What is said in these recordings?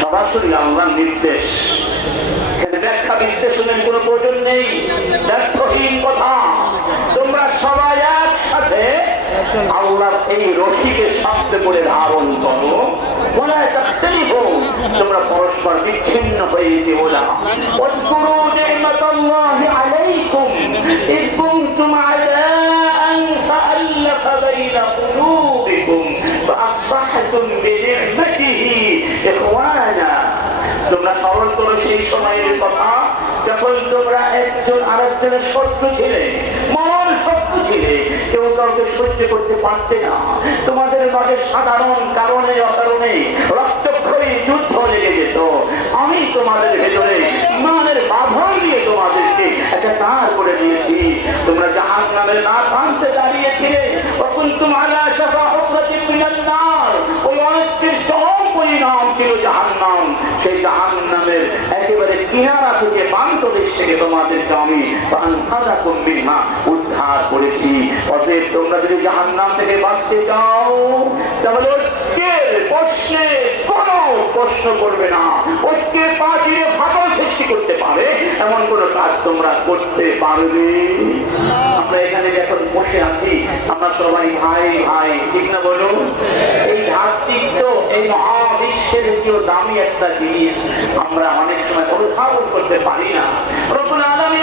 সরাসরি আল্লাহর নির্দেশ। ব্যাখ্যা বিশ্লেষণের কোনো প্রয়োজন নেই। ব্যর্থহীন কথা। তোমরা সবাই একসাথে আল্লাহর এই রশিকে শব্দ করে ধারণ করো। ওলা তাখতালিফু তোমরা পরস্পর বিচ্ছিন্ন হয়ে যেও না واذكروا نعمة الله عليكم إذ كنتم أعداء فألف بين قلوبكم فأصبحتم بنعمته إخوانا তোমরা স্মরণ করো সেই সময়ের কথা যখন তোমরা একজন আরেকজনের শত্রু ছিলে মহান শত্রু ছিলে কেউ কাউকে সহ্য করতে পারতে না। তোমাদের মাঝে সাধারণ কারণে, অকারণে রক্তক্ষয়ী যুদ্ধ লেগে যেত। আমি তোমাদের ভেতরে ইমানের বাঁধন দিয়ে তোমাদেরকে একটা দাঁড় করে দিয়েছি। তোমরা জাহান নামে না টানতে দাঁড়িয়েছিলে। তখন তোমার সাফা ওই অনেকের চরম পরিণাম ছিল জাহান্নাম। সেই জাহান্নামের একেবারে কিনারা থেকে বান্তদেশ থেকে তোমাদেরকে আমি পান্থাদা কম্বিমা উদ্ধার করেছি। অতএব তোমরা যদি জাহান্নাম থেকে বাঁচতে চাও, তাহলে ঐক্যের প্রশ্নে করবে না। ঐক্যের সৃষ্টি করতে পারে, এমন কাজ তোমরা করতে পারবে। আমরা এখানে এখন বসে আছি, আমরা সবাই ঠিক না এই এই মহাবিশ্বের দামি একটা জিনিস, আমরা অনেক সময় অনুধাবন করতে পারি না। রবুল আলমী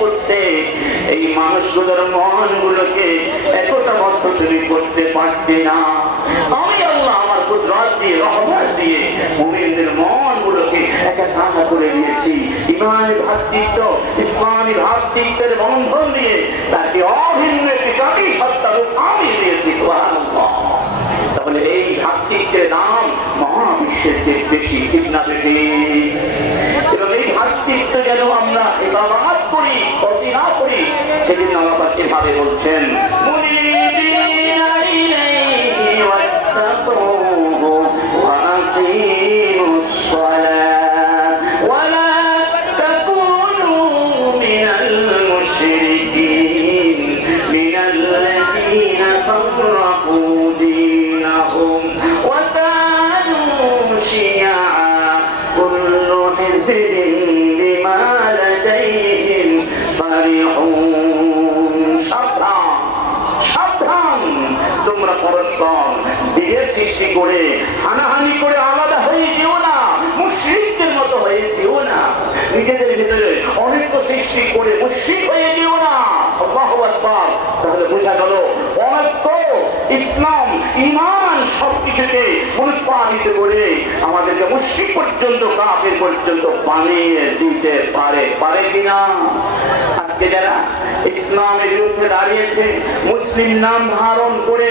করতে এই মানুষগুলোর একতা বদ্ধ তুমি করতে পারতে না। আমি আল্লাহ আমার কুদরত দিয়ে, রহমত দিয়ে মুমিনদের মনগুলোকে একটা ঠান্ডা করে দিয়েছি। ইমান ভাতৃত্ব, ইসলামী ভাতৃত্বের বন্ধন দিয়ে তাকে অভিন্ন একটি জাতি সত্তা আমি দিয়েছি তাহলে এই ভাতৃত্বের নাম মহাবিশ্বের যে বেশি ঠিক না বেশি। এবং এই ভাতৃত্ব যেন আমরা ইবাদত করি, ক্ষতি না করি সেদিন আল্লাহ এভাবে বলছেন তোমরা পরস্পর বিয়ের সৃষ্টি করে, হানাহানি করে আলাদা হয়ে যেও না। মুশ্রিকদের মতো হয়ে যেও না। নিজেদের ভিতরে অনেক সৃষ্টি করে মুশ্রিক হয়ে যেও না। তাহলে বোঝা গেল অনৈক্য ইসলাম ইমান সবকিছুকে উৎপাদিত করে আমাদেরকে মুশ্রিক পর্যন্ত, কাফের পর্যন্ত বানিয়ে দিতে পারে পারে কিনা? আজকে যারা ইসলামের বিরুদ্ধে দাঁড়িয়েছে, মুসলিম নাম ধারণ করে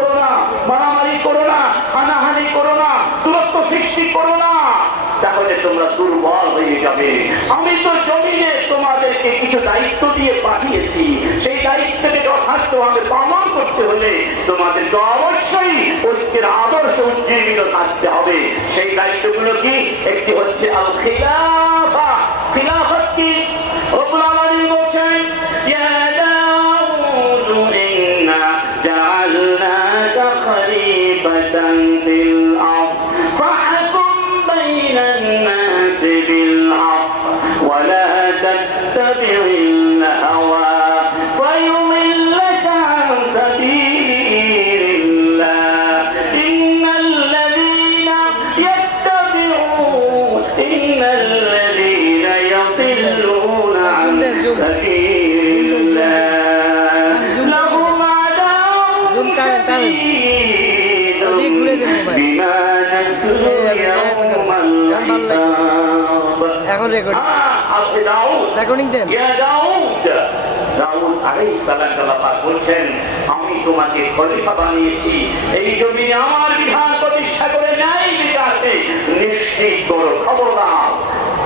তোমরা দুর্বল হয়ে যাবে। আমি তো জমিনে তোমাদেরকে কিছু দায়িত্ব দিয়ে পাঠিয়েছি। সেই দায়িত্বকে যথার্থভাবে পালন করতে হলে তোমাদেরকে অবশ্যই ঐক্যের আদর্শ উজ্জীবিত থাকতে হবে। সেই দায়িত্বগুলো কি? একটি হচ্ছে আল খিলাফা খিলাফত কি? বলছেন ইন্না تتبع الهوى فيضلك عن سبيل الله إن الذين يتبعون إن الذين يضلون عن سبيل الله لهم عذاب Zoom কারেন, কারেন। شديد ওদিকে ঘুরে দিন মোবাইল। بما نسوا এই, আপনি يوم গান ভালো লাগে। الحساب এখন রেকর্ড হ্যাঁ, আপনি দাউদ রেকর্ডিং দেন দাউদ দাউদ আলাইহিস সালাম বলছেন আমি তোমাকে খলিফা বানিয়েছি। এই জমি আমার বিধান প্রতিষ্ঠা করে নাই বিচারকে নিশ্চিত করো, খবর দাও।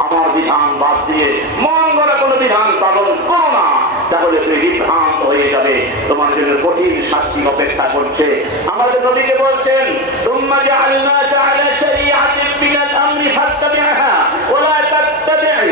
আমার বিধান বাদ দিয়ে মন গড়া কোনো বিধান পালন করো না। তাহলে তুমি বিভ্রান্ত হয়ে যাবে। তোমার জন্য কঠিন শাস্তি অপেক্ষা করছে। আমাদের নদীকে বলছেন তোমরা যে আল্লাহ তাআলা শরীআতিন বিনা আমরি ফাত্তাবিহা ওয়া লা তাত্তাবি।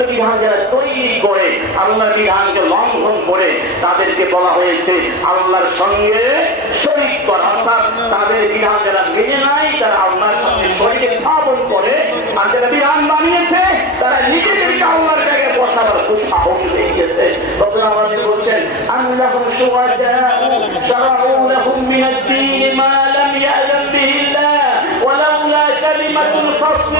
বিধান যারা তৈরি করে আল্লাহর বিধানকে লঙ্ঘন করে তাদেরকে বলা হয়েছে আল্লাহর সঙ্গে শরিক করা অর্থাৎ তাদের বিধান যারা মেনে নাই তারা আল্লাহর সঙ্গে শরীরে স্থাপন করে আর যারা বিধান বানিয়েছে তারা নিজেদেরকে আল্লাহর জায়গায় বসাবার খুব সাহস হয়ে গেছে তখন আমাদের বলছেন আমি যখন شرعوا لهم من الدين ما لم يأذن به الله ولولا كلمة الفصل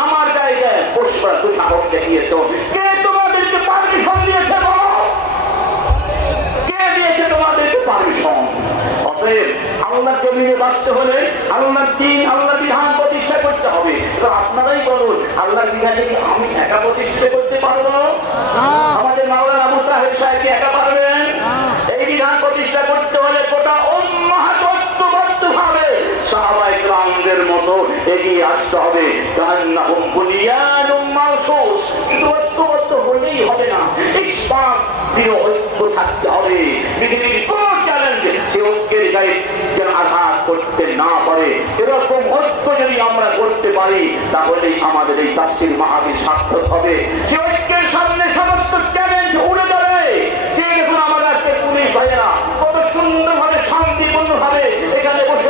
আমার জায়গায় বসবার দুঃসাহস দেখিয়েছ কে তোমাদেরকে পারমিশন দিয়েছে বলো? কে দিয়েছে তোমাদেরকে পারমিশন অতএব আল্লাহ জমিনে বাঁচতে হলে আল্লাহর দিন আল্লাহ বিধান প্রতিষ্ঠা করতে হবে। তো আপনারাই বলুন আল্লাহর বিধানে কি আমি একা প্রতিষ্ঠা করতে পারব? আমাদের মাওলানা আবু তাহের সাহেব কি একা পারবেন? এই বিধান প্রতিষ্ঠা করতে হলে গোটা ভাবে সাহাবাই গ্রামদের মতো এগিয়ে আসতে হবে। কান্নাহুম বুনিয়ানুম করতে পারে তাহলেই আমাদের এই সার্থক হবে। সে ঐক্যের সমস্ত চ্যালেঞ্জ উড়ে যাবে, যে দেখুন আমার আজকে পুলিশ কত সুন্দরভাবে শান্তিপূর্ণ ভাবে এখানে বসে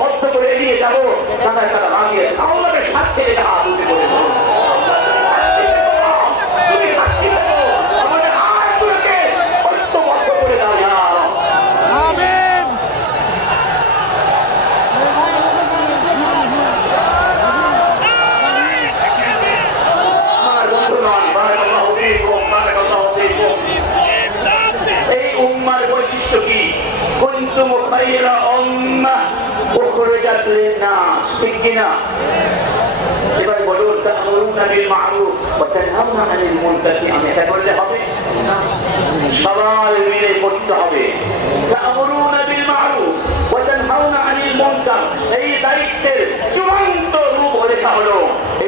যাব তারা তারা রাজিয়ে আল্লাহকে সাক্ষী রেখে হাত কি? কুন্তুম খাইরা উম্মাহ। করে দাও না, ঠিক কিনা? এবার বলুন মা'রুফ আমি এটা করলে হবে। সবাই মিলে করতে হবে। এই দায়িত্বের চূড়ান্ত রূপ রেখা হলো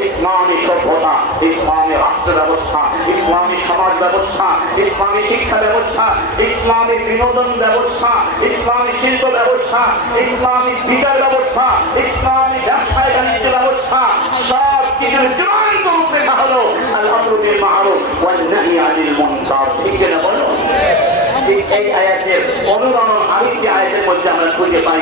ইসলামী সভ্যতা। ইসলামী রাষ্ট্র ব্যবস্থা ইসলামী সমাজ ব্যবস্থা, ইসলামী শিক্ষা ব্যবস্থা, ইসলামী বিনোদন ব্যবস্থা, ইসলামী শিল্প ব্যবস্থা, ইসলামী বিচার ব্যবস্থা, ইসলামী ব্যবসায় বাণিজ্য ব্যবস্থা, সব কিছুর আমি যে আয়াতের মধ্যে আমরা খুঁজে পাই?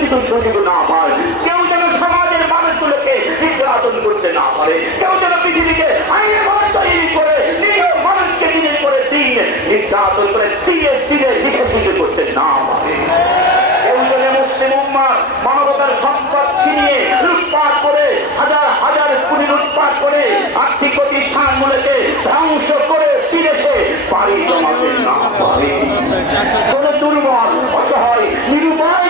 না পায় কেউ যেন সমাজের মানুষগুলোকে নির্যাতন করতে না পারে কেউ যেন পৃথিবীকে করে মানুষকে করে করে করতে না যেন করে হাজার হাজার করে আর্থিক না কোন দুর্বল অসহায় নিরুপায়